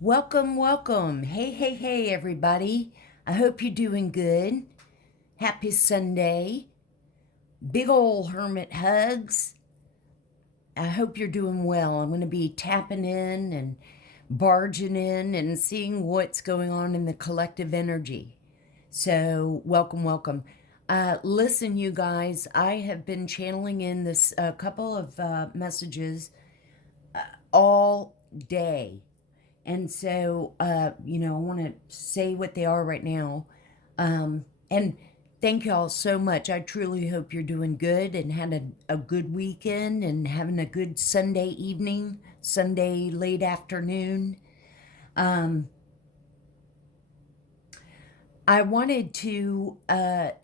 Welcome, welcome. Hey, hey, hey, everybody. I hope you're doing good. Happy Sunday. Big ol' hermit hugs. I hope you're doing well. I'm going to be tapping in and barging in and seeing what's going on in the collective energy. So, welcome, welcome. Listen, you guys, I have been channeling in this couple of messages all day. And so, I want to say what they are right now. And thank y'all so much. I truly hope you're doing good and had a good weekend and having a good Sunday evening, Sunday late afternoon. I wanted to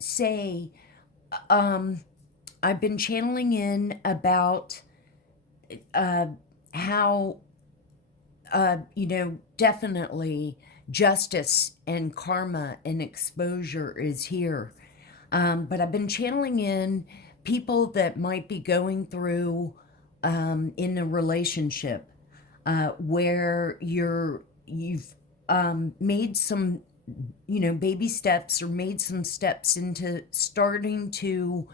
say I've been channeling in about how definitely justice and karma and exposure is here. But I've been channeling in people that might be going through in a relationship where you've made some, baby steps or made some steps into starting to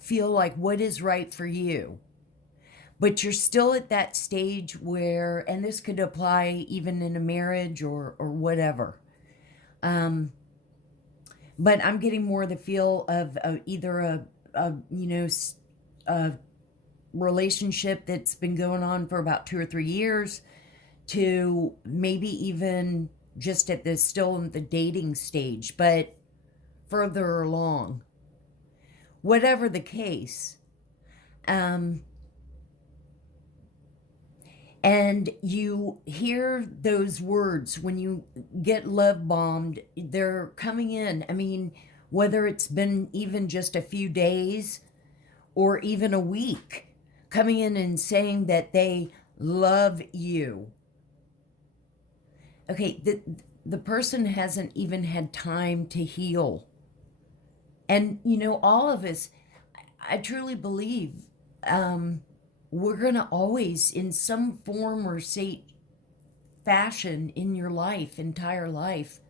feel like what is right for you. But you're still at that stage where, and this could apply even in a marriage or whatever. But I'm getting more the feel of either a relationship that's been going on for about 2 or 3 years to maybe even just at the still in the dating stage, but further along. Whatever the case, and you hear those words when you get love bombed, they're coming in. I mean, whether it's been even just a few days or even a week, coming in and saying that they love you. Okay, the person hasn't even had time to heal. And, all of us, I truly believe, we're going to always, in some form or fashion in your life, entire life,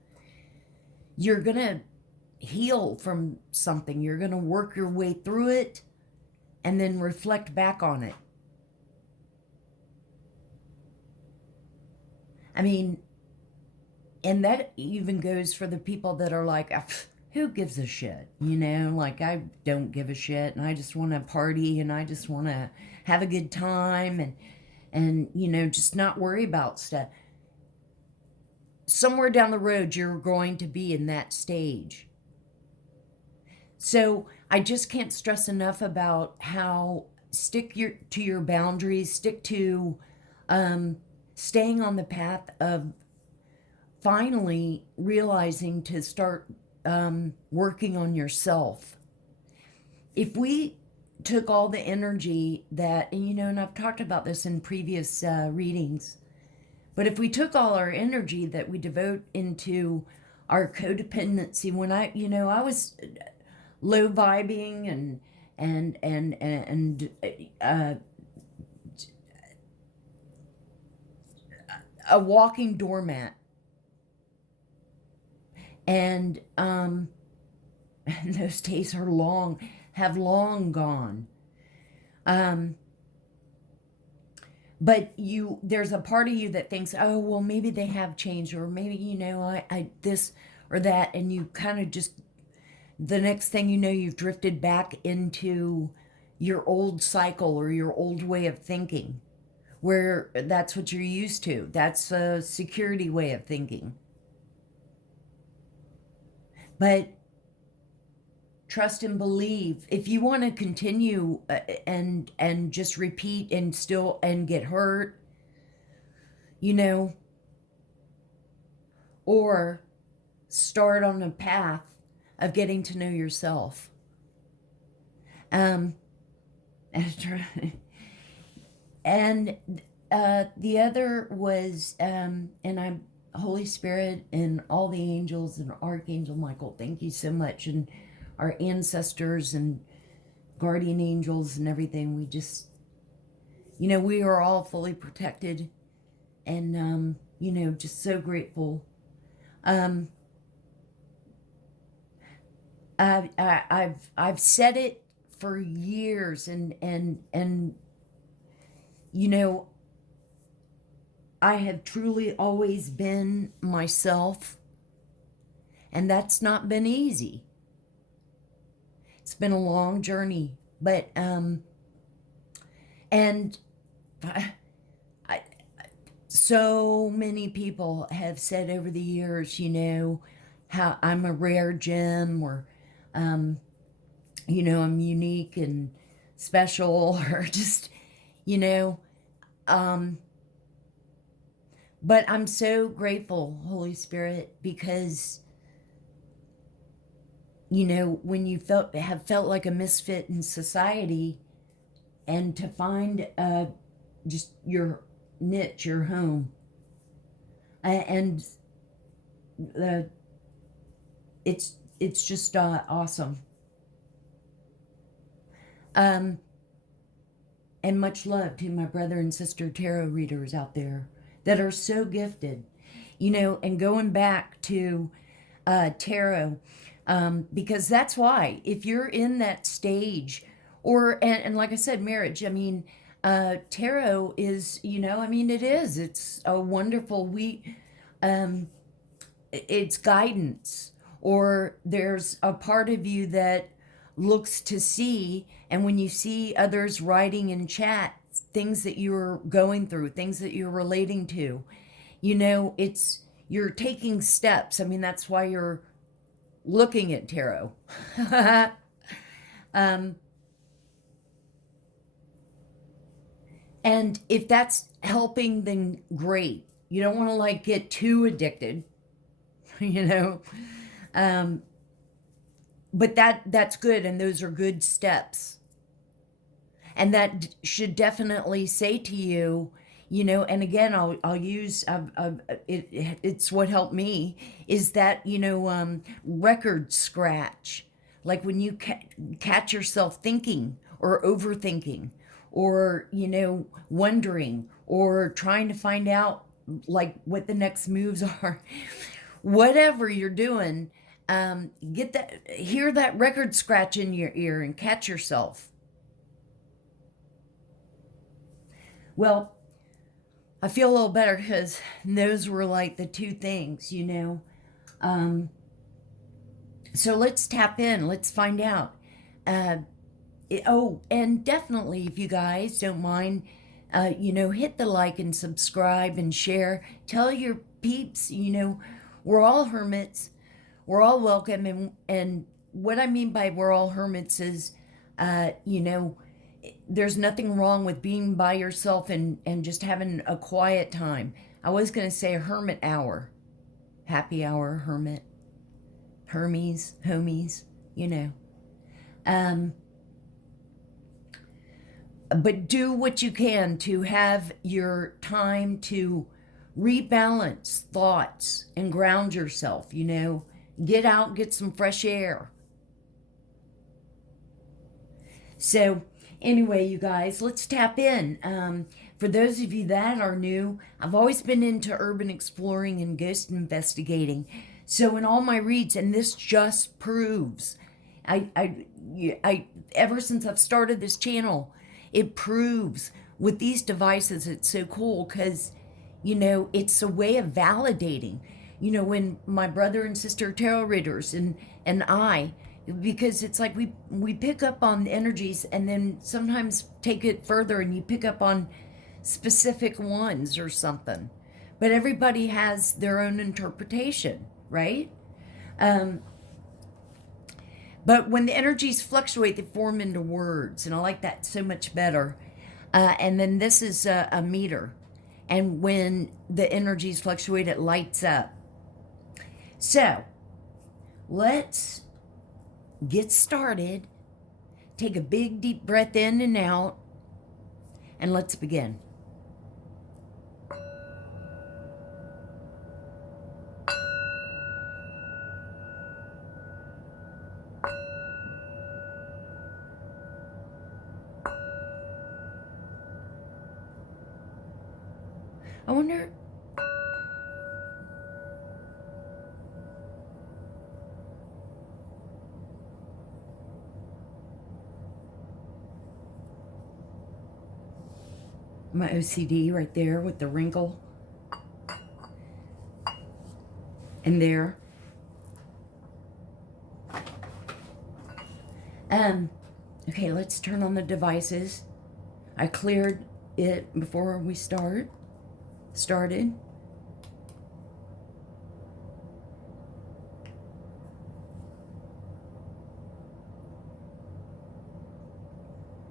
you're going to heal from something. You're going to work your way through it and then reflect back on it. I mean, and that even goes for the people that are like, who gives a shit? Like, I don't give a shit and I just want to party and I just want to have a good time and just not worry about stuff. Somewhere down the road, you're going to be in that stage. So I just can't stress enough about how stick to your boundaries, stick to staying on the path of finally realizing to start working on yourself. If we took all the energy that, and I've talked about this in previous readings, but if we took all our energy that we devote into our codependency, when I was low vibing and a walking doormat, and those days have long gone. But there's a part of you that thinks, oh, well, maybe they have changed, or maybe, I this or that, and you kind of just, the next thing you know, you've drifted back into your old cycle or your old way of thinking, where that's what you're used to. That's a security way of thinking. But trust and believe. If you want to continue and just repeat and still and get hurt, or start on a path of getting to know yourself. And the other was, and I'm Holy Spirit and all the angels and Archangel Michael, thank you so much, and our ancestors and guardian angels and everything. We just, we are all fully protected And, you know, just so grateful. Um, I've said it for years, and you know, I have truly always been myself, and that's not been easy. It's been a long journey, but and I, so many people have said over the years, you know, how I'm a rare gem, or you know, I'm unique and special, or just, you know, um, but I'm so grateful, Holy Spirit, because, you know, when you have felt like a misfit in society, and to find just your niche, your home, and it's just awesome. Um, and much love to my brother and sister tarot readers out there that are so gifted, you know, and going back to tarot, because that's why, if you're in that stage, or, and like I said, marriage, I mean, tarot is, you know, I mean, it's a wonderful, it's guidance, or there's a part of you that looks to see, and when you see others writing in chat things that you're going through, things that you're relating to, you know, you're taking steps. I mean, that's why you're looking at tarot. um, and if that's helping, then great. You don't want to like get too addicted, you know. um, but that's good, and those are good steps, and that should definitely say to you, you know, and again, I'll use it's what helped me, is that, you know, record scratch, like when you catch yourself thinking or overthinking, or, you know, wondering, or trying to find out like what the next moves are. Whatever you're doing, hear that record scratch in your ear and catch yourself. Well, I feel a little better, because those were like the two things, you know. Um, so let's tap in. Let's find out. Uh, oh, and definitely, if you guys don't mind, you know, hit the like and subscribe and share. Tell your peeps, you know, we're all hermits. We're all welcome. And what I mean by we're all hermits is, you know, there's nothing wrong with being by yourself and just having a quiet time. I was going to say a hermit hour, happy hour, hermit, Hermes, homies, you know. Um, but do what you can to have your time to rebalance thoughts and ground yourself, you know. Get out, get some fresh air. So, anyway, you guys, let's tap in. For those of you that are new, I've always been into urban exploring and ghost investigating. So, in all my reads, and this just proves, I ever since I've started this channel, it proves with these devices. It's so cool because, you know, it's a way of validating. You know, when my brother and sister tarot readers and I, because it's like we pick up on energies, and then sometimes take it further and you pick up on specific ones or something, but everybody has their own interpretation, right? um, but when the energies fluctuate, they form into words, and I like that so much better. And then this is a meter, and when the energies fluctuate, it lights up. So let's get started. Take a big deep breath in and out, and let's begin. I wonder... My OCD right there with the wrinkle. And there. Okay, let's turn on the devices. I cleared it before we started.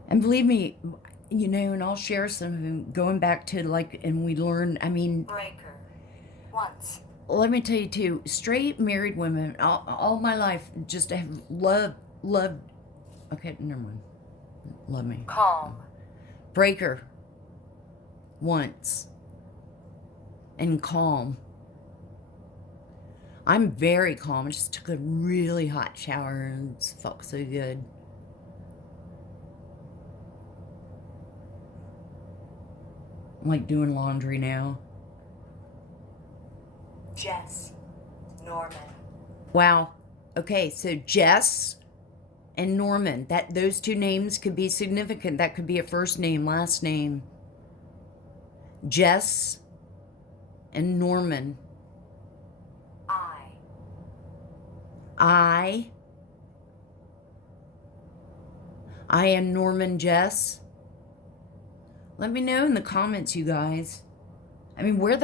And believe me, you know, and I'll share some of them going back to like, and we learn, I mean... Breaker. Once. Let me tell you too, straight married women, all my life, just have loved, okay, never mind. Love me. Calm. Breaker. Once. And calm. I'm very calm. I just took a really hot shower and it felt so good. I'm like doing laundry now. Jess. Norman. Wow. Okay, so Jess and Norman, those two names could be significant. That could be a first name, last name. Jess and Norman. I am Norman Jess. Let me know in the comments, you guys. I mean, what?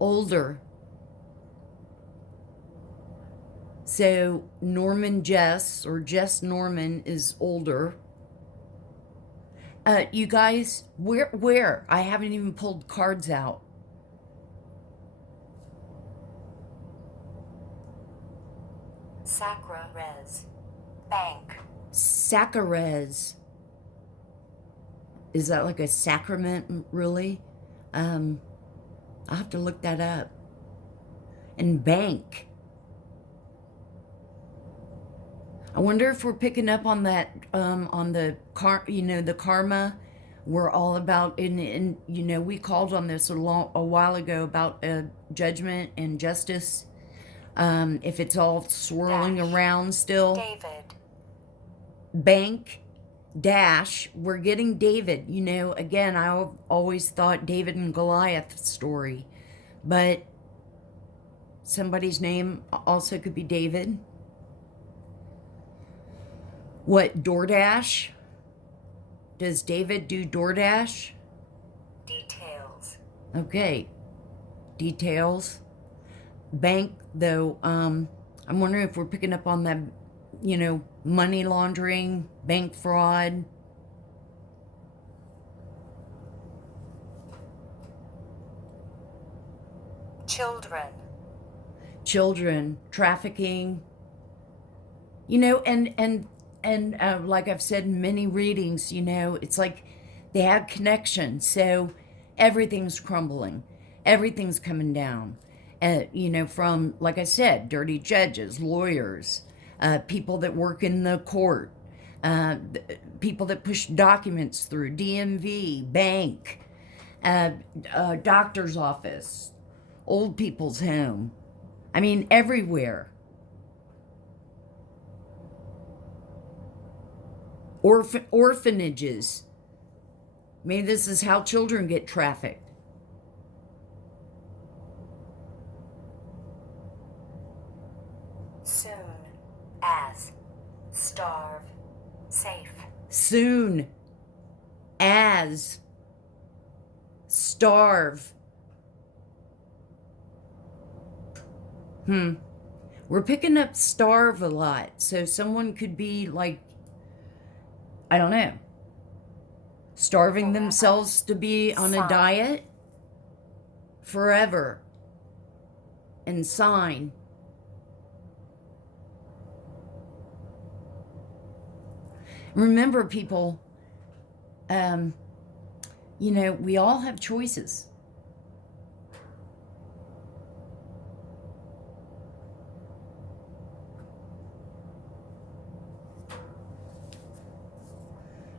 Older. So Norman Jess, or Jess Norman, is older. You guys, where? I haven't even pulled cards out. Sacra-res. Bank. Sacra-res. Is that like a sacrament, really? I'll have to look that up. And bank. I wonder if we're picking up on that, on the the karma. We're all about, and you know, we called on this a while ago about judgment and justice. If it's all swirling around still. David. Bank. Dash. We're getting David. You know, again, I always thought David and Goliath story, but somebody's name also could be David. What, DoorDash? Does David do DoorDash? Details. Okay. Details. Bank, though, I'm wondering if we're picking up on that, you know, money laundering, bank fraud. Children, trafficking. You know, and like I've said in many readings, you know, it's like they had connection. So everything's crumbling. Everything's coming down. You know, from, like I said, dirty judges, lawyers, people that work in the court, people that push documents through, DMV, bank, doctor's office, old people's home. I mean, everywhere. Orphanages. Maybe this is how children get trafficked. Soon as starve safe. Soon as starve. We're picking up starve a lot. So someone could be like, I don't know, starving themselves to be on a diet forever. And sign. Remember, people, you know, we all have choices.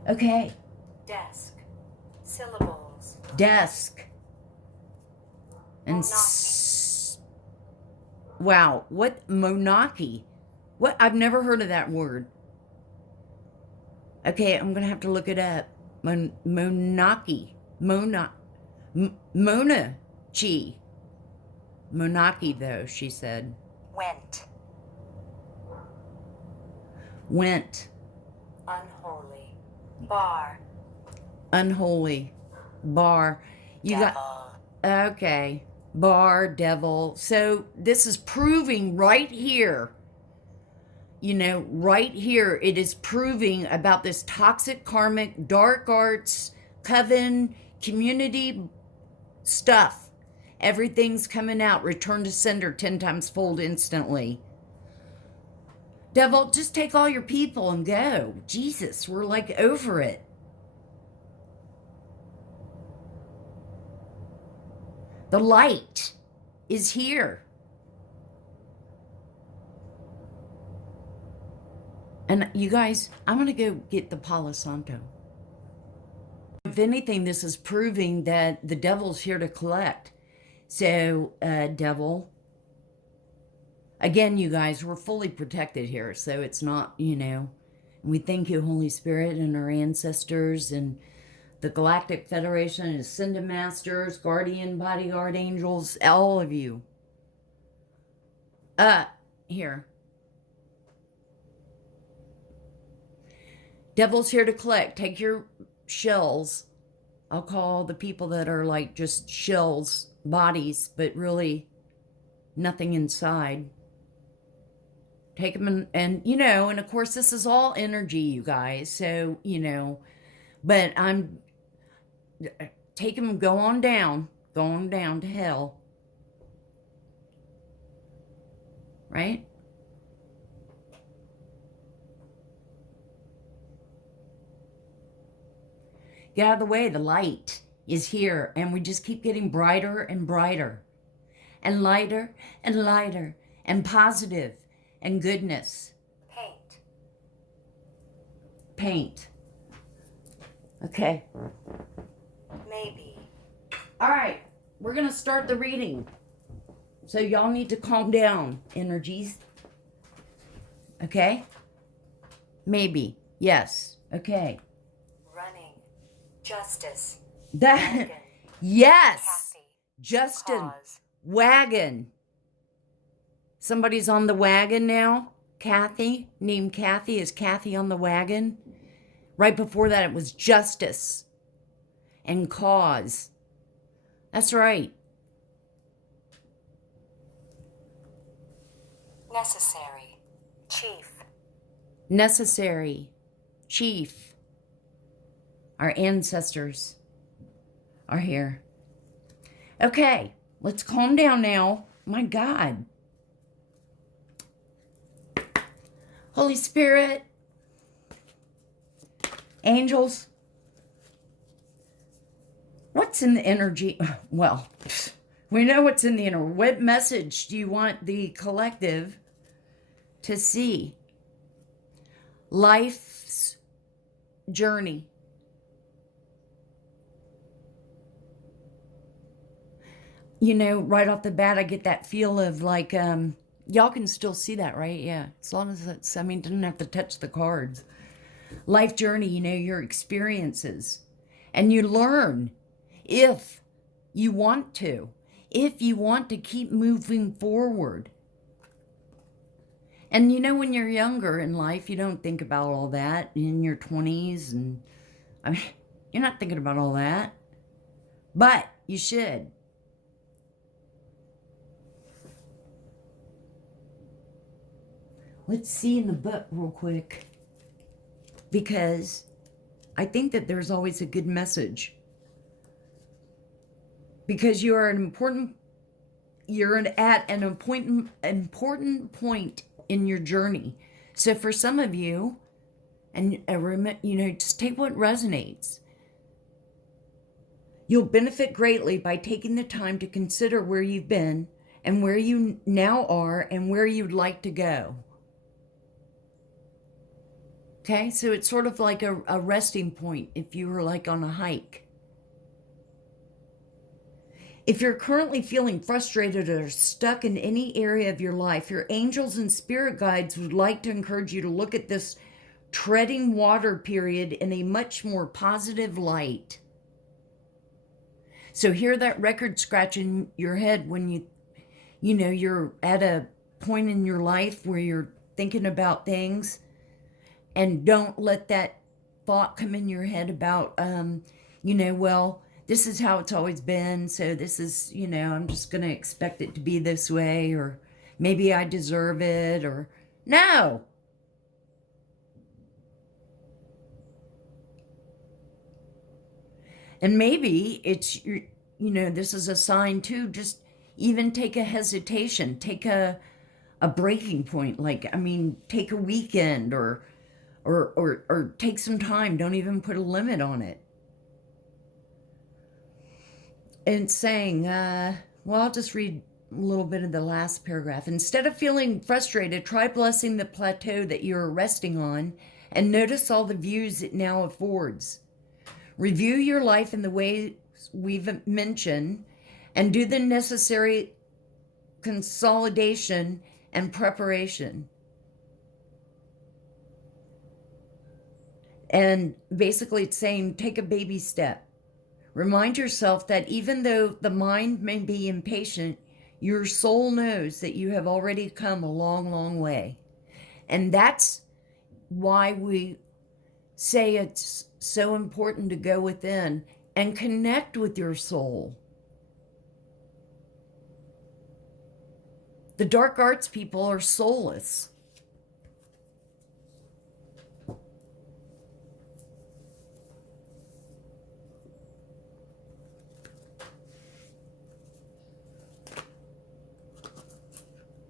Okay. Desk. Syllables. desk. And wow, what monarchy? What? I've never heard of that word. Okay, I'm gonna have to look it up. Monarchy. Monarchy. Monarchy, though, she said. Went. Unholy. Bar. Unholy. Bar. You Devil. got. Okay. Bar, devil. So this is proving right here. You know, right here, it is proving about this toxic, karmic, dark arts, coven, community stuff. Everything's coming out. Return to sender 10 times fold instantly. Devil, just take all your people and go. Jesus, we're like over it. The light is here. And you guys, I'm going to go get the Palo Santo. If anything, this is proving that the devil's here to collect. So, devil, again, you guys, we're fully protected here. So it's not, you know, we thank you, Holy Spirit, and our ancestors and the Galactic Federation, Ascended Masters, Guardian, Bodyguard, Angels, all of you. Here. Devil's here to collect. Take your shells. I'll call the people that are like just shells, bodies, but really nothing inside. Take them and you know, and of course this is all energy, you guys. So, you know, but take them, go on down to hell. Right? Get out of the way. The light is here, and we just keep getting brighter and brighter, and lighter and lighter, and positive and goodness. Paint. Okay. Maybe. All right. We're going to start the reading. So y'all need to calm down, energies. Okay? Maybe. Yes. Okay. Running. Justice. That. Wagon. Yes. Kathy. Justin. Cause. Wagon. Somebody's on the wagon now. Kathy. Named Kathy. Is Kathy on the wagon? Right before that, it was justice and cause. That's right. Necessary. Chief. Necessary. Chief. Our ancestors are here. Okay, let's calm down now. My God. Holy Spirit. Angels. What's in the energy? Well, we know what's in the inner. What message do you want the collective to see? Life's journey. You know, right off the bat, I get that feel of like, y'all can still see that, right? Yeah. As long as it's, I mean, didn't have to touch the cards. Life journey, you know, your experiences. And you learn if you want to. If you want to keep moving forward. And you know, when you're younger in life, you don't think about all that in your 20s. And I mean, you're not thinking about all that. But you should. Let's see in the book real quick. Because I think that there's always a good message. Because you are at an important point in your journey. So for some of you, and you know, just take what resonates. You'll benefit greatly by taking the time to consider where you've been and where you now are and where you'd like to go. Okay, so it's sort of like a resting point if you were like on a hike. If you're currently feeling frustrated or stuck in any area of your life, your angels and spirit guides would like to encourage you to look at this treading water period in a much more positive light. So hear that record scratch in your head when you're at a point in your life where you're thinking about things, and don't let that thought come in your head about, well, this is how it's always been. So this is, I'm just going to expect it to be this way, or maybe I deserve it, or no. And maybe it's, this is a sign too, just even take a hesitation, take a breaking point. Take a weekend or take some time. Don't even put a limit on it. And saying, I'll just read a little bit of the last paragraph. Instead of feeling frustrated, try blessing the plateau that you're resting on and notice all the views it now affords. Review your life in the ways we've mentioned and do the necessary consolidation and preparation. And basically it's saying, take a baby step. Remind yourself that even though the mind may be impatient, your soul knows that you have already come a long, long way. And that's why we say it's so important to go within and connect with your soul. The dark arts people are soulless.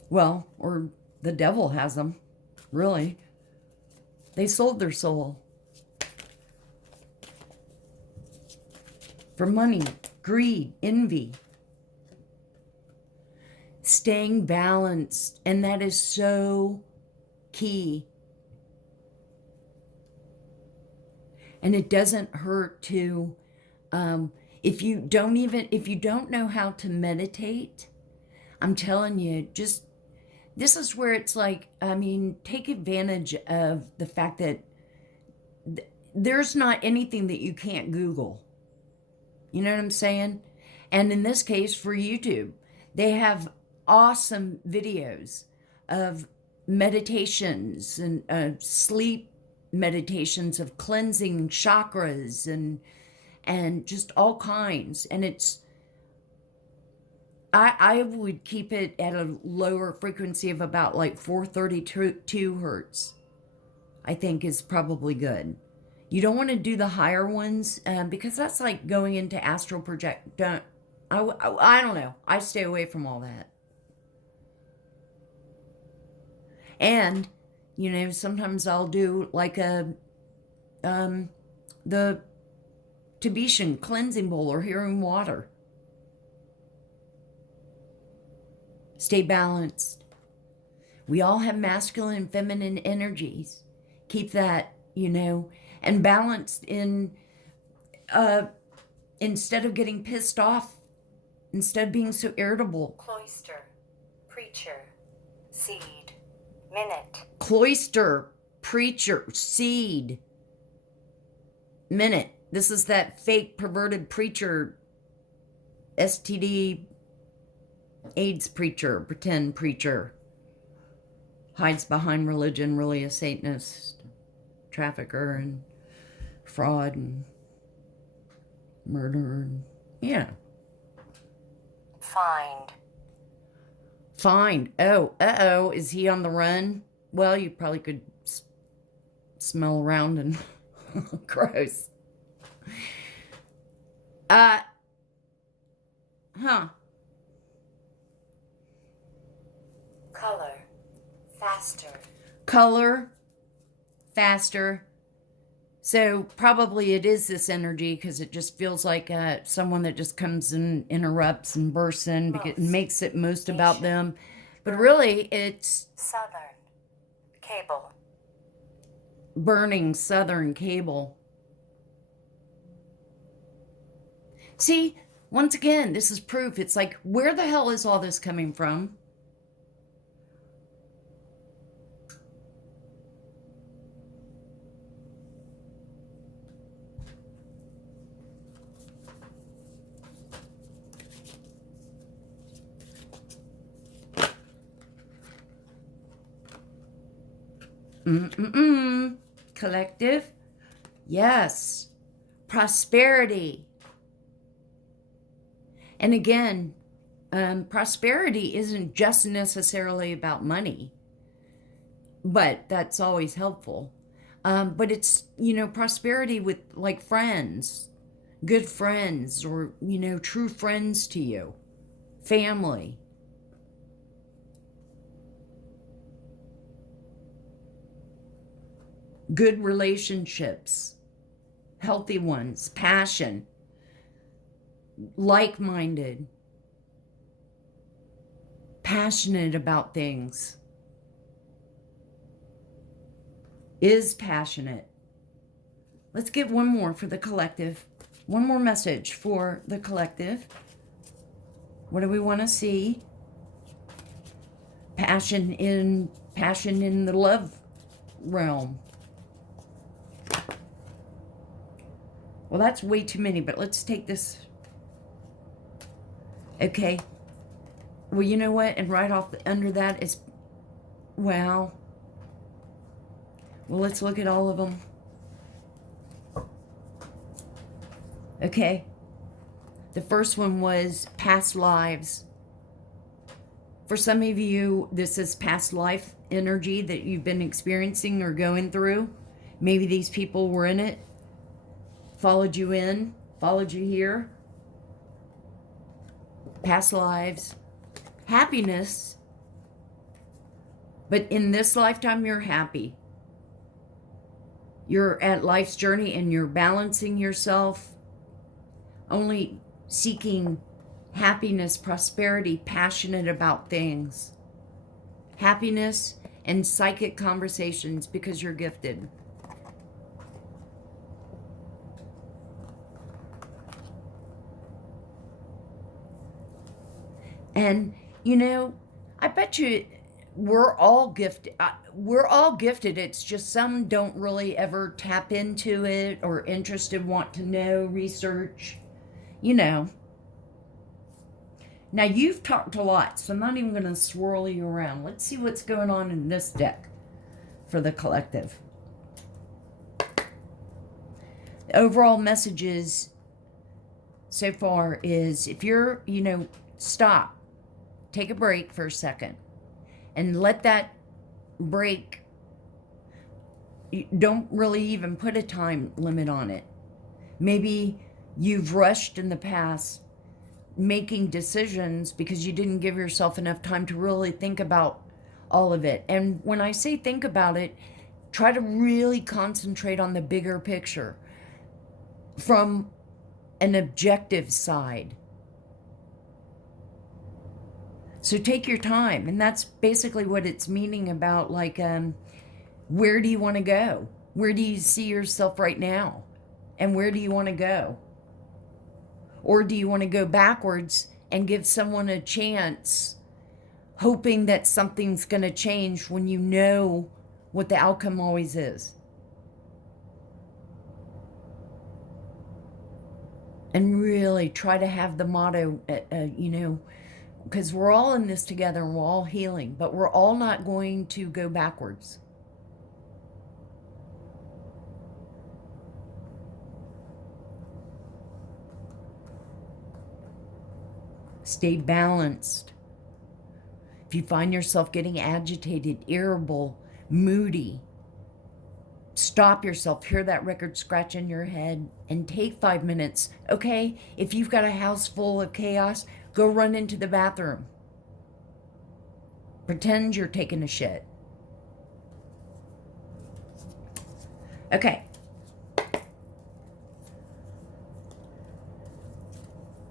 Well, or the devil has them, really. They sold their soul for money, greed, envy. Staying balanced, and that is so key. And it doesn't hurt to, if you don't know how to meditate, I'm telling you, this is where it's like, take advantage of the fact that there's not anything that you can't Google. You know what I'm saying? And in this case, for YouTube, they have awesome videos of meditations and sleep meditations of cleansing chakras and just all kinds. And I would keep it at a lower frequency of about like 432 hertz, I think is probably good. You don't want to do the higher ones because that's like going into astral project. I don't know. I stay away from all that. And, sometimes I'll do like the Tibetan cleansing bowl or healing water. Stay balanced. We all have masculine and feminine energies. Keep that, and balanced in, instead of getting pissed off, instead of being so irritable. Cloister, preacher, seed, minute. Cloister, preacher, seed, minute. This is that fake perverted preacher, STD, AIDS preacher, pretend preacher. Hides behind religion, really a Satanist, trafficker, and fraud, and murder, and Find. Oh, is he on the run? Well, you probably could smell around and gross. Color, faster. So probably it is this energy because it just feels like someone that just comes and interrupts and bursts in because it makes it most about them. But really it's Southern cable. Burning southern cable. See, Once again, this is proof. It's like, where the hell is all this coming from? Collective. Yes. Prosperity. And again, prosperity isn't just necessarily about money, but that's always helpful. But it's, prosperity with like friends, good friends, or, true friends to you, family. Good relationships, healthy ones, passion, like-minded, passionate about things, is passionate. Let's get one more for the collective. One more message for the collective. What do we want to see? Passion in the love realm. Well, that's way too many, but let's take this. Okay. Well, you know what? And right off under that is, wow. Well, let's look at all of them. Okay. The first one was past lives. For some of you, this is past life energy that you've been experiencing or going through. Maybe these people were in it, followed you here. Past lives. Happiness. But in this lifetime, you're happy. You're at life's journey and you're balancing yourself. Only seeking happiness, prosperity, passionate about things. Happiness and psychic conversations because you're gifted. And, I bet you we're all gifted. We're all gifted. It's just some don't really ever tap into it or interested, want to know, research, Now, you've talked a lot, so I'm not even going to swirl you around. Let's see what's going on in this deck for the collective. The overall messages so far is if you're, stop. Take a break for a second and let that break. Don't really even put a time limit on it. Maybe you've rushed in the past making decisions because you didn't give yourself enough time to really think about all of it. And when I say think about it, try to really concentrate on the bigger picture from an objective side. So take your time. And that's basically what it's meaning about, like, where do you want to go? Where do you see yourself right now? And where do you want to go? Or do you want to go backwards and give someone a chance, hoping that something's going to change when you know what the outcome always is? And really try to have the motto, because we're all in this together and we're all healing, but we're all not going to go backwards. Stay balanced. If you find yourself getting agitated, irritable, moody, stop yourself, hear that record scratch in your head, and take 5 minutes. Okay, if you've got a house full of chaos, go run into the bathroom. Pretend you're taking a shit. Okay.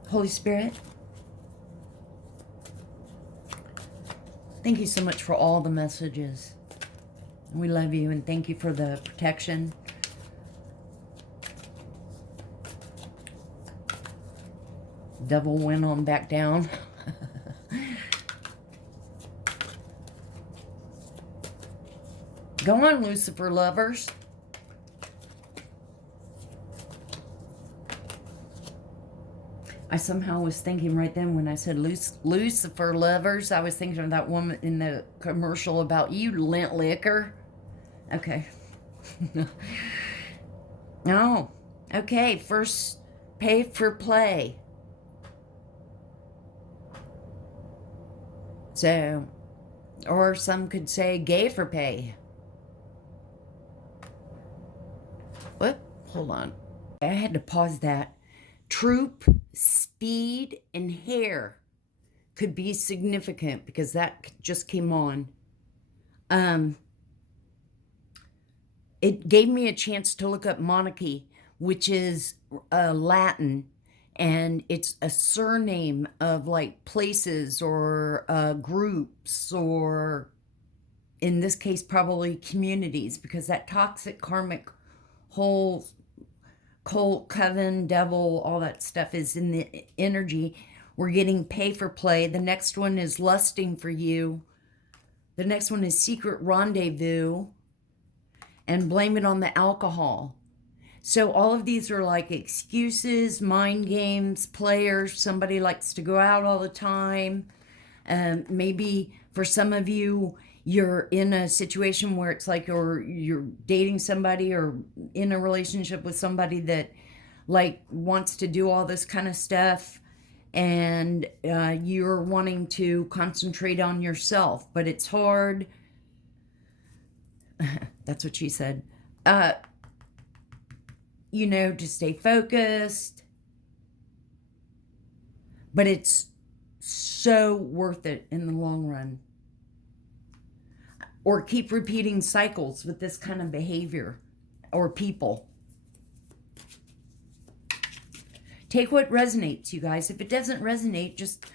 Holy Spirit, thank you so much for all the messages. We love you and thank you for the protection. Devil went on back down. Go on, Lucifer lovers. I somehow was thinking right then when I said Lucifer lovers, I was thinking of that woman in the commercial about you lint liquor. Okay. No. Okay, first pay for play. So, or some could say gay for pay. What? Hold on. I had to pause that. Troop, speed, and hair could be significant because that just came on. It gave me a chance to look up monarchy, which is Latin, and it's a surname of like places or groups, or in this case probably communities, because that toxic karmic whole cult, coven, devil, all that stuff is in the energy. We're getting pay for play. The next one is lusting for you. The next one is secret rendezvous, and blame it on the alcohol. So all of these are like excuses, mind games, players. Somebody likes to go out all the time. Maybe for some of you, you're in a situation where it's like you're dating somebody or in a relationship with somebody that like wants to do all this kind of stuff, and you're wanting to concentrate on yourself, but it's hard. That's what she said. You know, to stay focused, but it's so worth it in the long run. Or keep repeating cycles with this kind of behavior or people. Take what resonates, you guys. If it doesn't resonate, just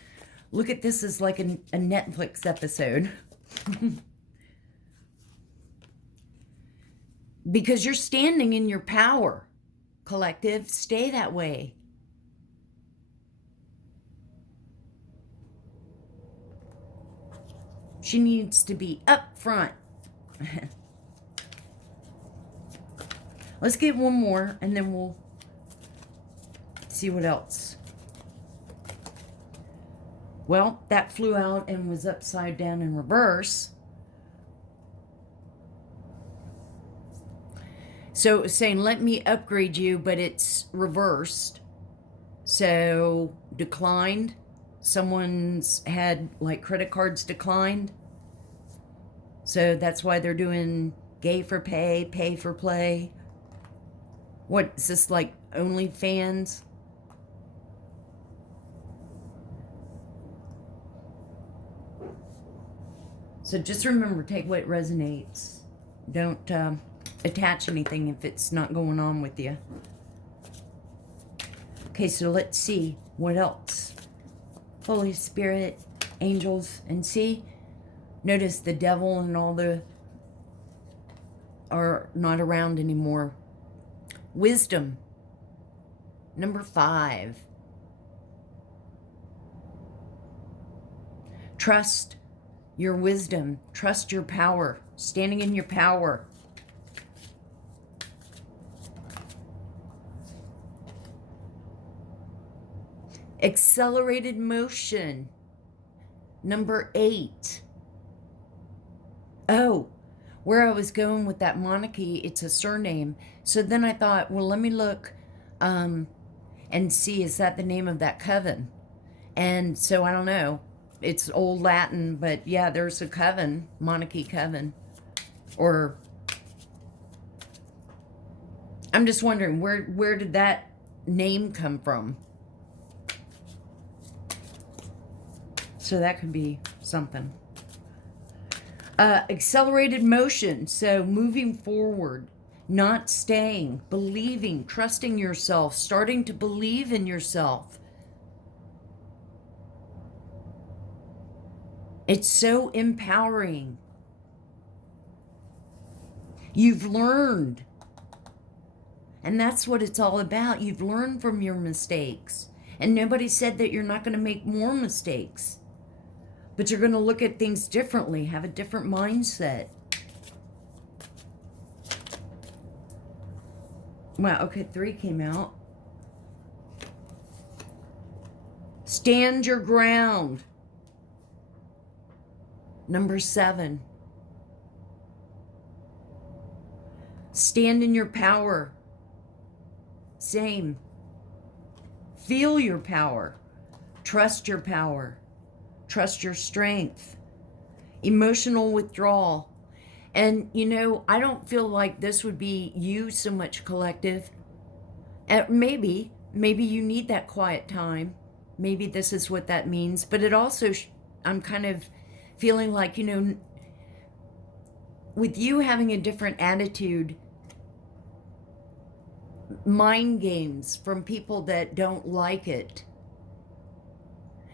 look at this as like a Netflix episode. Because you're standing in your power, collective. Stay that way. She needs to be up front. Let's get one more and then we'll see what else. Well, that flew out and was upside down in reverse. So it was saying, let me upgrade you, but it's reversed. So declined. Someone's had like credit cards declined. So that's why they're doing gay for pay, pay for play. What is this, like OnlyFans? So just remember, take what resonates. Don't attach anything if it's not going on with you. Okay, so let's see what else. Holy Spirit, angels, and see, notice the devil and all the are not around anymore. Wisdom, number 5. Trust your wisdom. Trust your power. Standing in your power. Accelerated motion, number 8. Oh, where I was going with that monarchy, it's a surname. So then I thought, well, let me look and see, is that the name of that coven? And so I don't know. It's old Latin, but yeah, there's a coven, monarchy coven. Or I'm just wondering, where did that name come from? So that could be something. Accelerated motion. So moving forward, not staying, believing, trusting yourself, starting to believe in yourself. It's so empowering. You've learned. And that's what it's all about. You've learned from your mistakes. And nobody said that you're not going to make more mistakes. But you're going to look at things differently, have a different mindset. Wow, okay, 3 came out. Stand your ground. Number 7. Stand in your power. Same. Feel your power. Trust your power. Trust your strength. Emotional withdrawal. And, you know, I don't feel like this would be you so much, collective. Maybe you need that quiet time. Maybe this is what that means. But it also, I'm kind of feeling like, you know, with you having a different attitude, mind games from people that don't like it.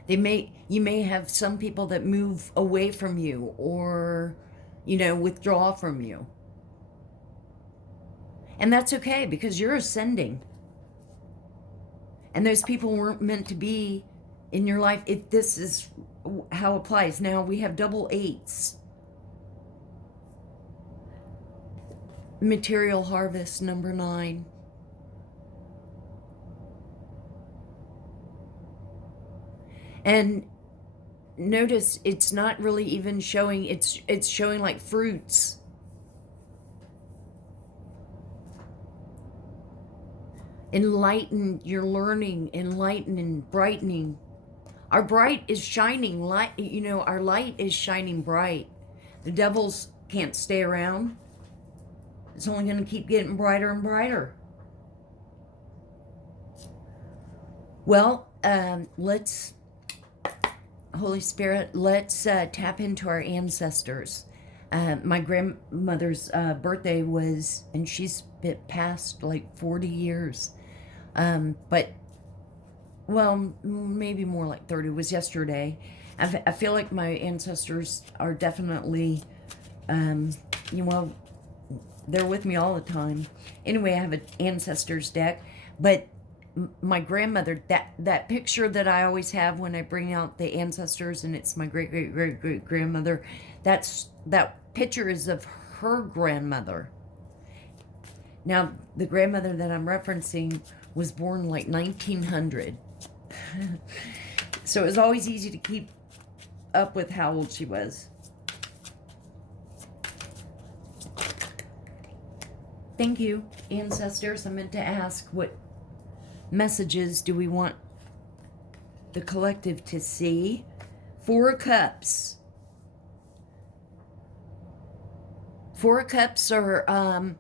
You may have some people that move away from you or, you know, withdraw from you. And that's okay because you're ascending. And those people weren't meant to be in your life if this is how it applies. Now we have double 8s. Material harvest, number 9. And notice it's not really even showing, it's showing like fruits. Enlighten your learning, enlighten and brightening. Our bright is shining light, you know, our light is shining bright. The devils can't stay around. It's only going to keep getting brighter and brighter. Well, let's, Holy Spirit, let's tap into our ancestors. My grandmother's birthday was, and she's passed like 40 years. But, well, maybe more like 30, was yesterday. I feel like my ancestors are definitely, you know, they're with me all the time. Anyway, I have an ancestors deck, but my grandmother, that picture that I always have when I bring out the ancestors, and it's my great grandmother, that picture is of her grandmother. Now, the grandmother that I'm referencing was born like 1900. So it was always easy to keep up with how old she was. Thank you, ancestors. I meant to ask, what messages do we want the collective to see? 4 of Cups. 4 of Cups are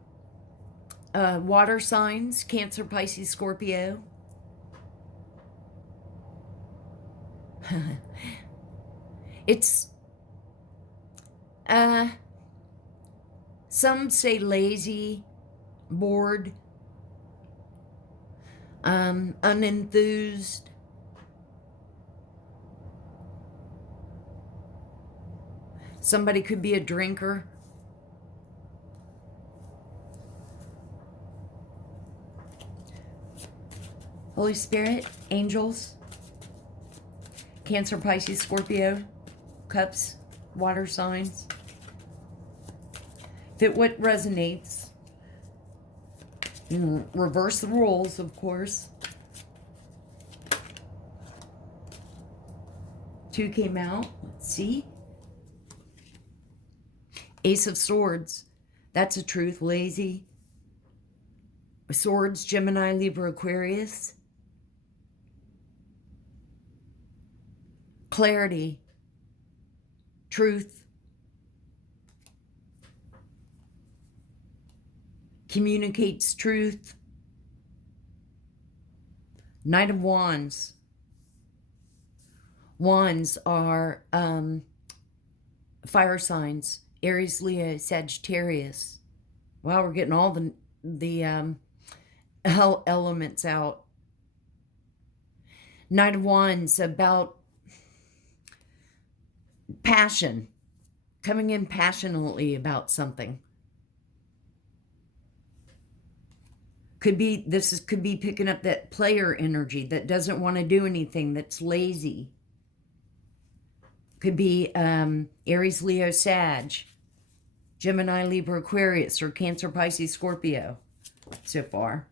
water signs: Cancer, Pisces, Scorpio. It's some say lazy, bored, unenthused. Somebody could be a drinker. Holy Spirit, angels, Cancer, Pisces, Scorpio, Cups, water signs. Fit what resonates. Reverse the rules, of course. 2 came out. Let's see. Ace of Swords. That's a truth. Lazy. Swords, Gemini, Libra, Aquarius. Clarity. Truth. Communicates truth. Knight of Wands. Wands are fire signs: Aries, Leo, Sagittarius. Wow, we're getting all the elements out. Knight of Wands, about passion, coming in passionately about something. Could be picking up that player energy that doesn't want to do anything, that's lazy. Could be Aries, Leo, Sag, Gemini, Libra, Aquarius, or Cancer, Pisces, Scorpio so far.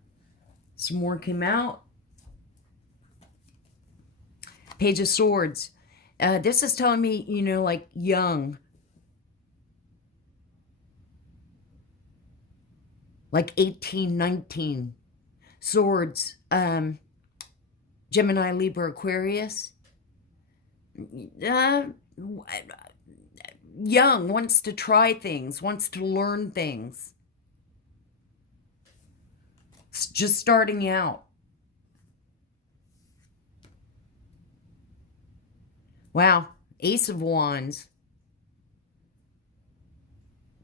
Some more came out. Page of Swords. This is telling me, you know, like young. Like 18, 19. Swords. Gemini, Libra, Aquarius. Young, wants to try things, wants to learn things. Just starting out. Wow, Ace of Wands.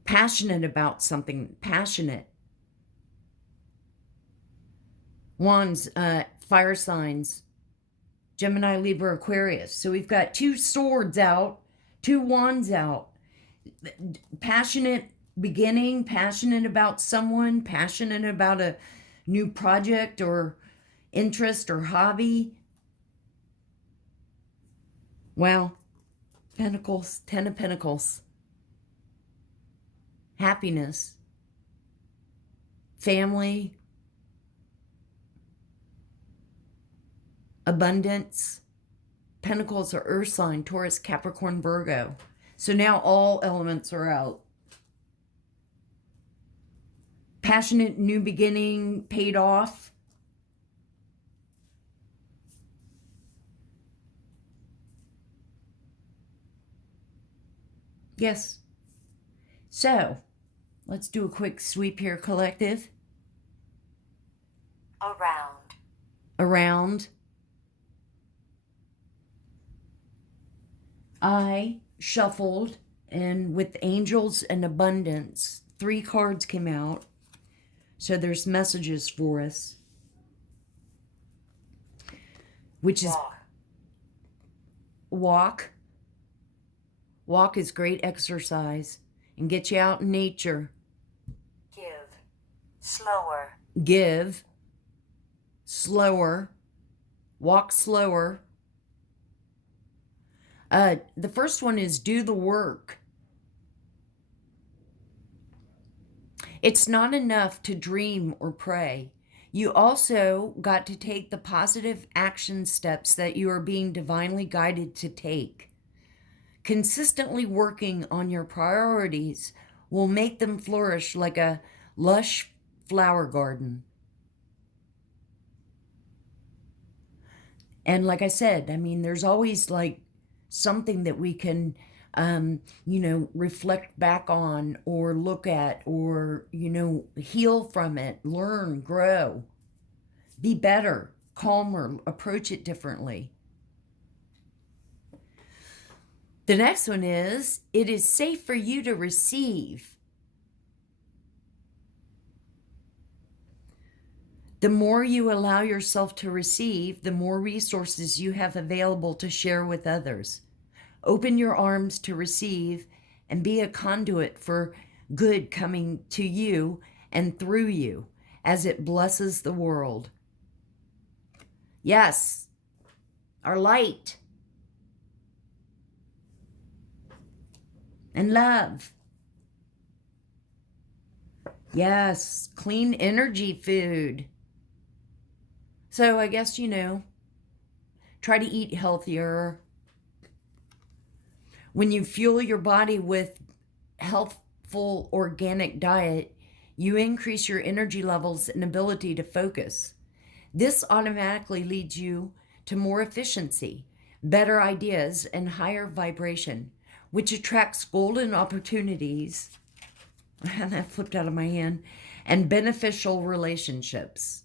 Passionate about something, passionate. Wands, fire signs. Gemini, Libra, Aquarius. So we've got 2 swords out, 2 wands out. Passionate beginning, passionate about someone, passionate about a new project or interest or hobby. Wow. Pentacles, 10 of Pentacles. Happiness. Family. Abundance. Pentacles are earth sign, Taurus, Capricorn, Virgo. So now all elements are out. Passionate new beginning, paid off. Yes. So, let's do a quick sweep here, collective. Around. Around. I shuffled, and with angels and abundance, 3 cards came out. So there's messages for us. Which is walk. Walk is great exercise and get you out in nature. Give. Slower. Give. Slower. Walk slower. The first one is do the work. It's not enough to dream or pray. You also got to take the positive action steps that you are being divinely guided to take. Consistently working on your priorities will make them flourish like a lush flower garden. And like I said, I mean, there's always like something that we can, reflect back on or look at or, heal from it, learn, grow, be better, calmer, approach it differently. The next one is, it is safe for you to receive. The more you allow yourself to receive, the more resources you have available to share with others. Open your arms to receive and be a conduit for good coming to you and through you as it blesses the world. Yes, our light and love. Yes, clean energy food. So I guess, try to eat healthier. When you fuel your body with healthful organic diet, you increase your energy levels and ability to focus. This automatically leads you to more efficiency, better ideas, and higher vibration, which attracts golden opportunities, and that flipped out of my hand, and beneficial relationships.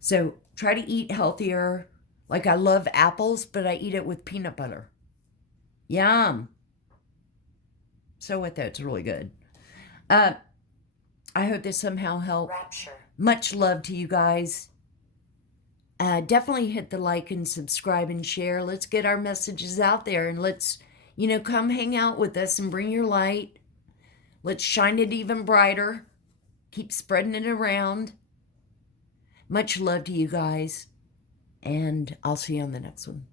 So try to eat healthier. Like I love apples, but I eat it with peanut butter. Yum. So what though? It's really good. I hope this somehow helped. Rapture. Much love to you guys. Definitely hit the like and subscribe and share. Let's get our messages out there and let's, come hang out with us and bring your light. Let's shine it even brighter. Keep spreading it around. Much love to you guys, and I'll see you on the next one.